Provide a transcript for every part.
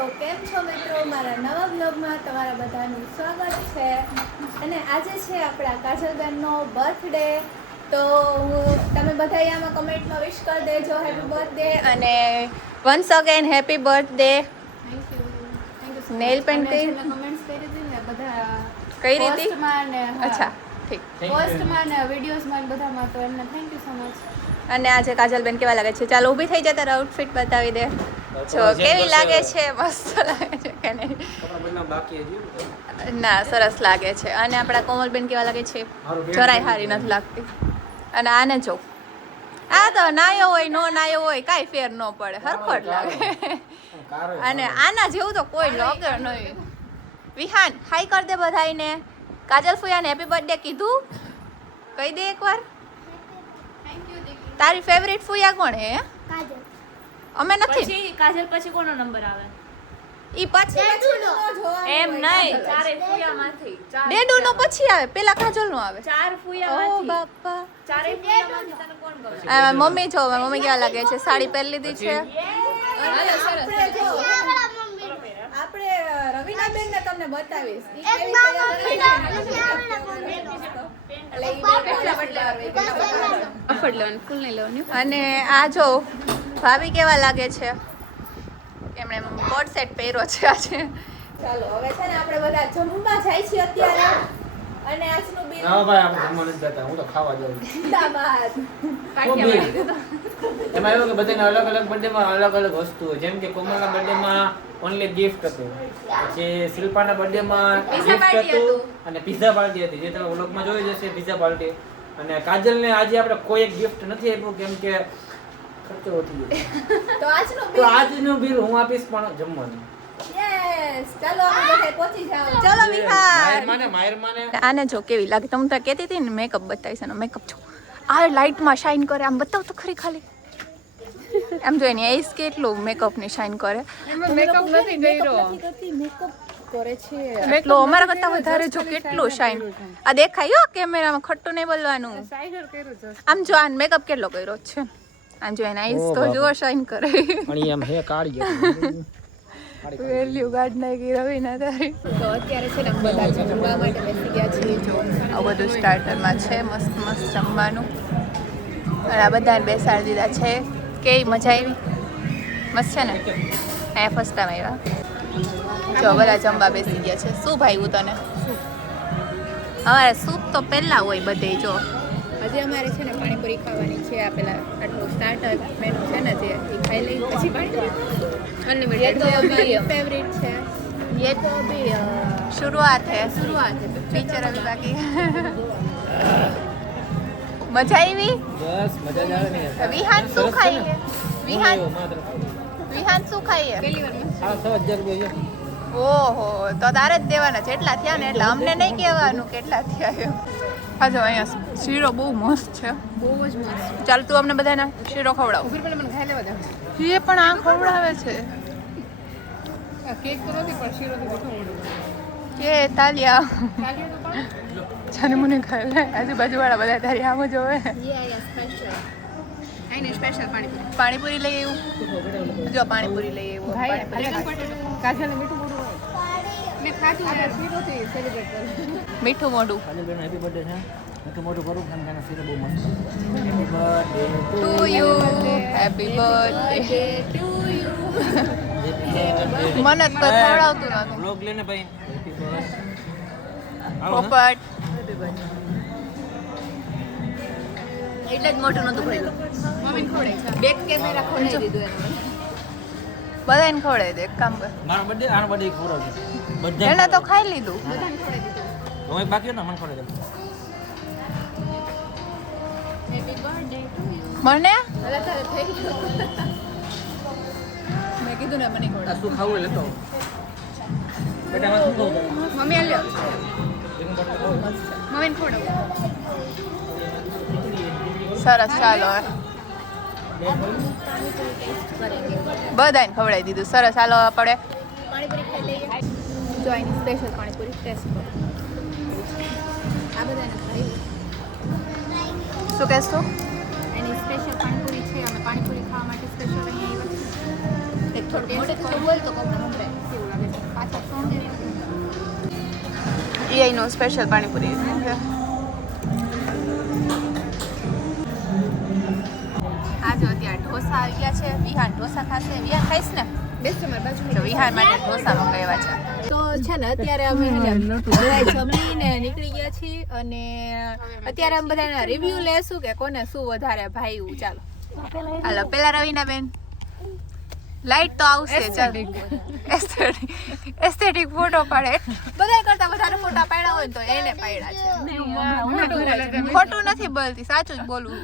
તો કેમ છો મિત્રો, મારા નવા બ્લોગમાં તમારા બધાનું સ્વાગત છે. અને આજે છે આપણા કાજલબેનનો બર્થડે. તો તમે બધા આમાં કમેન્ટમાં વિશ કરી દેજો હેપી બર્થડે અને once again happy birthday. Thank you nail paint કરી કમેન્ટ્સ કરી હતી ને બધા કઈ રીતે? પોસ્ટમાં ને અચ્છા ઠીક. પોસ્ટમાં ને વિડીયોઝમાં બધામાં, તો એમને થેન્ક યુ સો મચ. અને આજે કાજલબેન કેવા લાગે છે? ચાલો ઊભી થઈ જાય, તારા આઉટફિટ બતાવી દે. જો કેવી લાગે છે? મસ્ત લાગે છે કે નહીં? ના, સરસ લાગે છે. અને આપણા કોમલબેન કેવા લાગે છે? જરાય સારી નથી લાગતી. અને આને જો, આ તો નાયો હોય નો નાયો હોય કાંઈ ફેર ન પડે, હરખો જ લાગે. અને આના જેવું તો કોઈ લાગે નહીં. વિહાન હાઈ કર દે બધાઈને. કાજલ ફુયાને હેપી બર્થડે કીધું? કહી દે એકવાર. તારી ફેવરિટ ફુયા કોણ હે? કાજલ. અમે નથી. પછી કાજલ પછી કોનો નંબર આવે? ઈ પછી એમ નહીં, ચારે ફૂયામાંથી ડેડુ નો પછી આવે, પેલા કાજલ નો આવે. ચાર ઓ ફૂયામાંથી બાપા. ચારે ફૂયામાંથી તને કોણ ગમે? આ મમ્મી જો, મમ્મી કેવા લાગે છે? સાડી પહેરી લીધી છે. આપણે રવિનાબેન ને તમને બતાવીશ. ઈ કેવી અને આ જો ભાભી કેવા લાગે છે? એમણે કોટ સેટ પહેર્યો છે આજે. ચાલો હવે છે ને આપણે બધા જમવા જાય છીએ અત્યારે. અને આજનું બિલ ના ભાઈ, આપણે જમવા નથી જતા, હું તો ખાવા જાઉં છું. જિંદાબાદ. એમાં એવું કે બધાના અલગ અલગ બર્થડેમાં અલગ અલગ વસ્તુ હોય. જેમ કે કોમલના બર્થડેમાં ઓનલી ગિફ્ટ હતું, પછી શિલ્પાના બર્થડેમાં ગિફ્ટ હતું અને પિઝા પાર્ટી હતી, જે તમે વ્લોગમાં જોઈ જશે પિઝા પાર્ટી. અને કાજલને આજે આપણે કોઈ એક ગિફ્ટ નથી આપ્યું, કેમ કે ખર્ચો વધી ગયો. તો આજનું બિલ હું આપીશ, પણ જમવાનું. યસ, ચાલો આપણે બધા પહોંચી જાવ. ચાલો વિહાર. માયર માને આને જો કેવી લાગે? તમે તો કહેતી હતી ને મેકઅપ બતાવીશ, એનો મેકઅપ જો આ લાઇટમાં શાઇન કરે. આમ બતાવ તો ખરી ખાલી. આમ જો એની આઈસ કેટલું મેકઅપ ની શાઇન કરે. મેકઅપ નથી કર્યો. મેકઅપ કરે છે એટલો અમારા કરતા વધારે. જો કેટલું શાઇન આ દેખાય હો કેમેરામાં. ખોટું નહીં બોલવાનું. સાઈડર કર્યું છે. આમ જો આન મેકઅપ કેટલો કર્યો છે. આમ જો એના આઈસ તો જુઓ શાઇન કરે. પણ એમ હે કાઢી વેલ્યુ ગાર્ડ નાખી રવિના તારી. તો અત્યારે છે ને બધા જમવા માટે બેસી ગયા છીએ. જો આ બધું સ્ટાર્ટરમાં છે, મસ્ત મસ્ત જમવાનું. અને આ બધાને બેસાડી દીધા છે. કેવી મજા આવી? મસ્ત છે ને? અહીંયા ફર્સ્ટ ટાઈમ આવ્યા. જો બધા જમવા બેસી ગયા છે. શું ભાવ્યું તને? અમારે સૂપ તો પહેલાં હોય બધે. જો હજી અમારે છે ને પાણીપુરી ખાવાની છે. આ પેલા આટલું સ્ટાર્ટર મેનુ છે ને, જે એ ખાઈ લઈ પછી પાણીપુરી. अनलिमिटेड फेवरेट है ये, तो अभी शुरुआत है टीचर अभी बाकी. मजा આવી? બસ મજા જ આવે ને. વિહાન શું ખાઈએ? વિહાન શું ખાઈએ? આ 6000 રૂપિયા છે. ઓહો, તો તારે જ દેવાના. જેટલા થયા ને એટલે અમને નહીં કહેવાનું કેટલા થયા એમ. હા જો અહીંયા શીરો બહુ મસ્ત છે. બહુ જ મસ્ત. ચાલ તું અમને બધાને શીરો ખવડાવ. ઉપર પેલા મને ખાઈ લેવા દે. એ પણ આ ખવડાવે છે. કેક તો નથી, પણ શીરો તો બધું મોડું. કે તાલિયા ખાલી તો પણ જાને મને ખાય લે. આજુબાજુવાળા બધા તારી આમ જ હોય. આઈને સ્પેશિયલ પાણીપુરી. પાણીપુરી લઈ આવ્યું. જો પાણીપુરી લઈ આવ્યું. ભાઈ કાજલ મીઠું મોઢું હોય. મેં ખાધું આ શીરોથી સેલિબ્રેટ કરું. મીઠું મોઢું. કાજલબેન હેપી બર્થડે છે. મોટું મોટું કરું કારણ કે શીરો બહુ મસ્ત. Happy birthday to you, happy birthday to you. મને તો ખવડાવતું નથી. વ્લોગ લેને ભાઈ. હેપી બર્થડે પોપટ. એટલે જ મોટું નતું ભર્યું. મમ્મી ખવડાય. બેક કેમેરા ખોલાવી દીધું એને. બધાને ખવડાવી દે. એક કામ કર, મારો બર્થડે આનો બર્થડે ખવડાવજો બધા. એને તો ખાઈ લીધું. બધાને ખવડાવી દીધું. હું એક બાકી હતો મને ખવડાવી દે. Happy birthday to you. મને હવે તારે થઈ ગયું. મેં કીધું ને મને આ શું ખાવું એ લેતો આવો. બેટા માં શું ખાવું? મમ્મી આ લ્યો. એક બોટલ ખાવું. મમ્મીને ખવડાવો. સરસ. ચાલો હવે બધાને ખવડાવી દીધું. સરસ. ચાલો આપણે પાણીપુરી ખાઈ લઈએ. જો એની સ્પેશિયલ પાણીપુરી ટેસ્ટ કરો. આ બધાને ખાઈ. શું કહેશો? એની સ્પેશિયલ પાણીપુરી છે. અમે પાણીપુરી ખાવા માટે સ્પેશિયલ અહીંયા આવ્યા. એક થોડું મોટે બોલ તો કોમને સંભળાય. લાગે છે પાછા સોંગેરી એ નો સ્પેશિયલ પાણીપુરી છે. આજે અત્યારે ઢોસા આવી ગયા છે. વિહાન ઢોસા ખાશે. વિહાન ખાઈશ ને? બેસ્ટ મારી બાજુ તો વિહાન માટે ઢોસા મંગાવ્યા છે. તો છે ને અત્યારે અમે બધા જમીને નીકળી ગયા છીએ અને અત્યારે અમે બધાના રિવ્યુ લેશું કે કોને શું વધારે ભાવ્યું. ચાલો હાલો પેલા રવીના બેન લાઈટ તો આવશે. ચાલો એસ્થેટિક ફોટો પાડે. બધા કરતા વધારે ફોટા પાડ્યા હોય ને તો એને પાડ્યા છે. ખોટું નથી બોલતી, સાચું જ બોલું.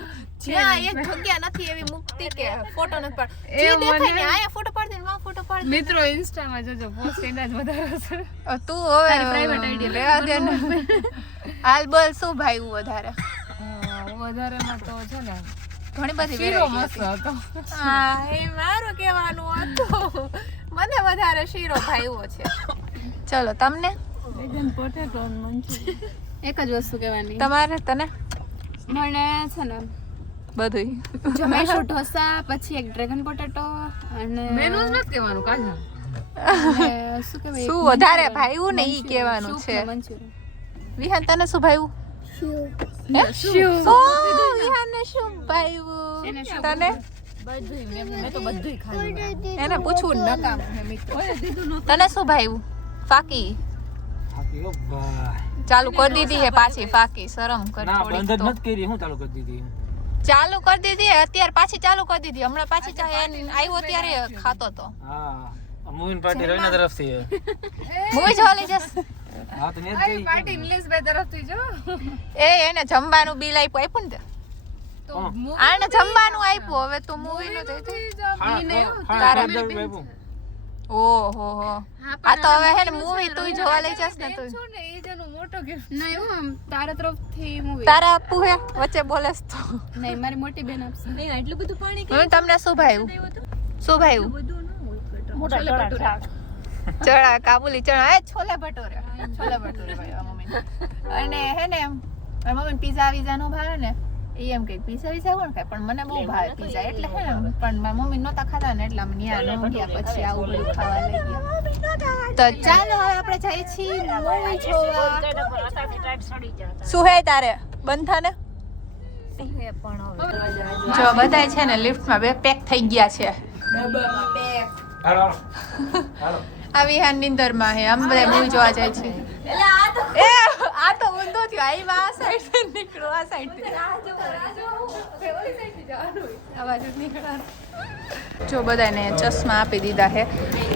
જ્યાં એક જગ્યા નથી એવી મુક્તિ કે ફોટો નથી પાડ. જે દેખાય ને આયા ફોટો પાડ દે ને માં ફોટો પાડ દે. મિત્રો ઇન્સ્ટામાં જોજો પોસ્ટ એના જ વધારે છે. તું હવે પ્રાઇવેટ આઈડી લેવા દે ને. હાલ બોલ શું ભાઈ વધારે? વધારેમાં તો છે ને ઘણી બધી શીરો variety મસ્ત હતો. હા એ મારું કહેવાનું હતું. મને વધારે શીરો ભાવ્યો છે. ચલો તમને વેગન પોટેટો અને મંચુરિયન. એક જ વસ્તુ કહેવાની તમારે તને મને છે ને બધું જમેશો ઢોસા પછી એક ડ્રેગન પોટેટો અને મેનુ જ નથી કહેવાનું કાજલ. શું કહેવાય શું વધારે ભાઈવું ને ઈ કહેવાનું છે. વિહાન તને શું ભાઈવું? વિહાનને શું ભાઈવું? તને મેં તો બધુંય ખાધું. એને પૂછવું નકામ છે મિત્રો. તને શું ભાઈવું? ફાકી થાકી ગયો ભાઈ. ચાલુ કરી દીધી હે પાછી ફાકી. શરમ કર ના થોડી બંધ જ તો. નથી કરી. હું ચાલુ કરી દીધી. ચાલુ કરી દીધી અત્યારે પાછી ચાલુ કરી દીધી. હમણાં પાછી આવ્યો ત્યારે ખાતો તો. હા મૂવીન પાર્ટી રવિના તરફથી છે. મૂવી જોવા લઈ જશ. હા તો મેં જ કહી. પાર્ટી ઇંગ્લિશ બે તરફથી જો એને જમવાનું બિલ આપ્યું ને તે. તો આને જમવાનું આપ્યું. હવે તું મૂવી નું જોઈ તારા ઓહો હો. આ તો હવે હે ને મૂવી તું જોવા લઈ જશ ને તું. ને એ જેનું મોટો ગિફ્ટ. ના એવું તારા તરફથી મૂવી તારા આપવું હે વચ્ચે બોલેસ તો. નહીં મારી મોટી બેન આપશે નહીં આટલું બધું પાણી હું તમને શું ભાઈવું? શું ભાઈવું? છોલે ભટુરા ચણા કાબુલી ચણા. એ છોલે ભટુરે. છોલે ભટુરે ભાઈ મમ્મી. અને હે ને મારી મમ્મી પીઝા વિઝા નો ભાવે ને એ એમ કે પીઝા વિઝા કોણ ખાય પણ મને બહુ ભાવે પીઝા એટલે હે ને પણ મારી મમ્મી નહોતા ખાતા ને એટલે અમે ન્યા ન ગયા પછી આવું બધું ખાવા લઈ ગયા. તો ચાલો હવે આપણે જઈએ છીએ મૂવી જોવા. શું હે તારે બંધ થાને? જો બધાય છે ને લિફ્ટમાં બે પેક થઈ ગયા છે. હાલો હાલો. આ વિહાન નિંદરમાં હે. આમ બધા મૂવી જોવા જાય છે. એ આ તો ઊંધો થયો. આ સાઈડ થી નીકળો. આ સાઈડ થી આ બાજુ નીકળવાનું. જો બધાને ચશ્મા આપી દીધા છે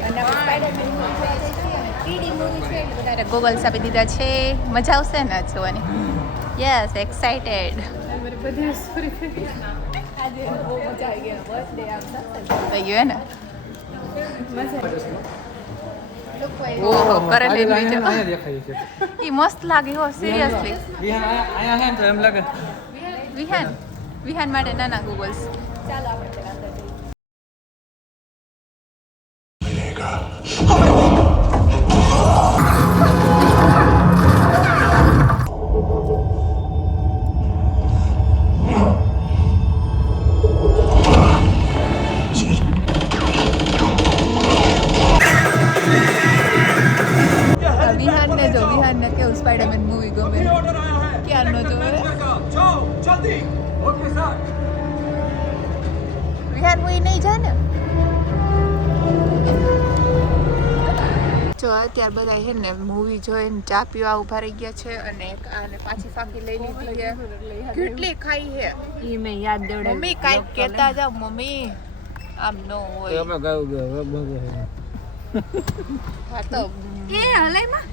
અને આપણે સ્પાઈડરમેન મૂવી જોવા જઈએ છીએ અને 3D મૂવી છે એટલે બધાને ગોગલ્સ આપી દીધા છે. મજા આવશે ને જોવાની? Yes excited. આજે બહુ મજા આવી ગઈ. બર્થડે આવતા થઈ ગયો ને. ઓહો કરેલી અહીંયા દેખાય છે. ઈ મસ્ત લાગે હો સિરિયસલી. અહીંયા હે ને તો એમ લાગે. વિહાન માટે નાના ગૂગલ્સ. ચાલો આપણે પેલા અંદર જઈએ. વિહાનને જો વિહાનને કેવું સ્પાઈડરમેન મૂવી ગમે ક્યારનો જોવે. વિહાન મૂવી નહીં જાય ને. જો અત્યારે બધા હે ને મૂવી જોઈને ચા પીવા ઉભા રહી ગયા છે અને આને પાછી ફાંકી લઈ લીધી છે. કેટલી ખાઈ છે ઈ મેં યાદ દેવડાવી. મમ્મી કાંઈક કહેતા જાવ મમ્મી. આમ નો હોય. અમે ગાયું હા તો એ હલેમાં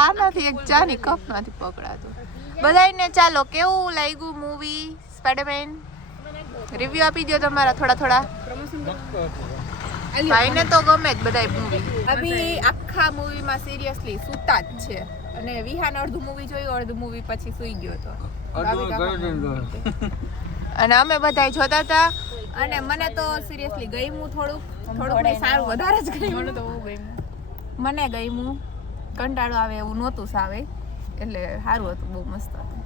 આનાથી એક ચાની કપ માંથી પકડાતું. બધાયને ચાલો કેવું લાગ્યું મૂવી સ્પાઈડરમેન? રિવ્યુ આપી દો તમારા થોડા. ભાઈને તો ગમે જ બધાય મૂવી. અભી આખા મૂવીમાં સિરિયસલી સૂતા જ છે અને વિહાન અડધું મૂવી જોયું અડધું મૂવી પછી સૂઈ ગયો હતો. અને અમે બધાય જોતા હતા અને મને તો સિરિયસલી ગમ્યું થોડુંક નહીં સારું વધારે જ ગમ્યું. મને તો બહુ ગમ્યું. મને ગમ્યું. કંટાળો આવે એવું નહોતું સાવે એટલે સારું હતું બહુ મસ્ત હતું.